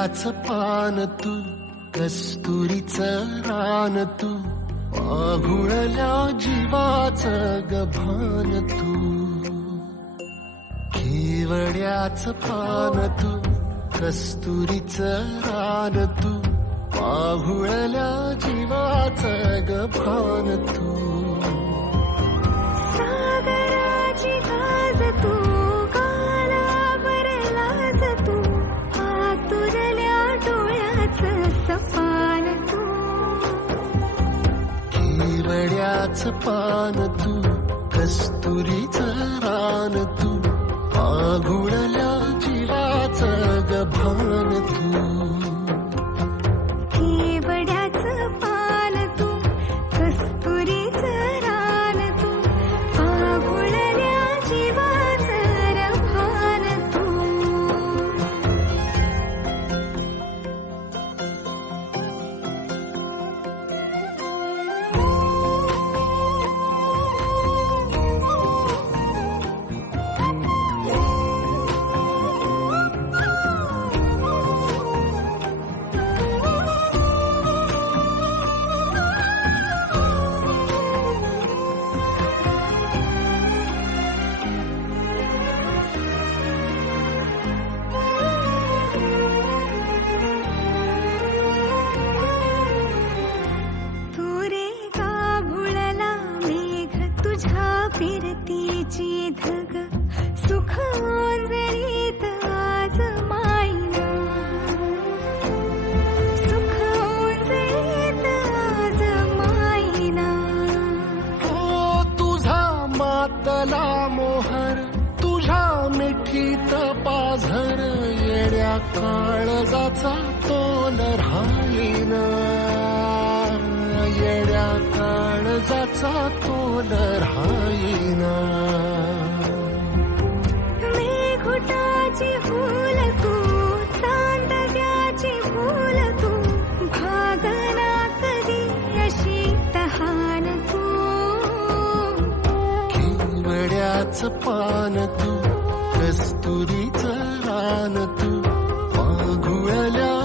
केवड्याच पान तू, कस्तुरीचं रान तू, आघुळल्या जीवाचं गभान तू. केवड्याच पान तू, कस्तुरीचं रान तू, आघुळल्या जीवाचं गभान तू. सागराची गाज तू, गालावरलाज तू, आतुरल्या डोळ्याचं सपान तू. केवड्याच पान तू, कस्तुरीचं रान तू, आघुळल्या जीवाचं गभान तू. केवड्याचं पान तू, कस्तुरीचं रान तू, आघुळल्या जीवाचं रभान तू. फिरतीची धग सुख ओंजळीत आज मायना, सुख ओंजळीत आज मायना. हो तुझा मातला मोहर, तुझ्या मिठीत पाझर, येड्या काळजाचा तोल राहीना, येड्या काळजाचा तोल राहीना. मेघुटाची फूल तू, चांदण्याची फूल तू, भागना कधी अशी तहान तू. केवड्याच पान तू, कस्तुरीचं रान तू, आघुळल्या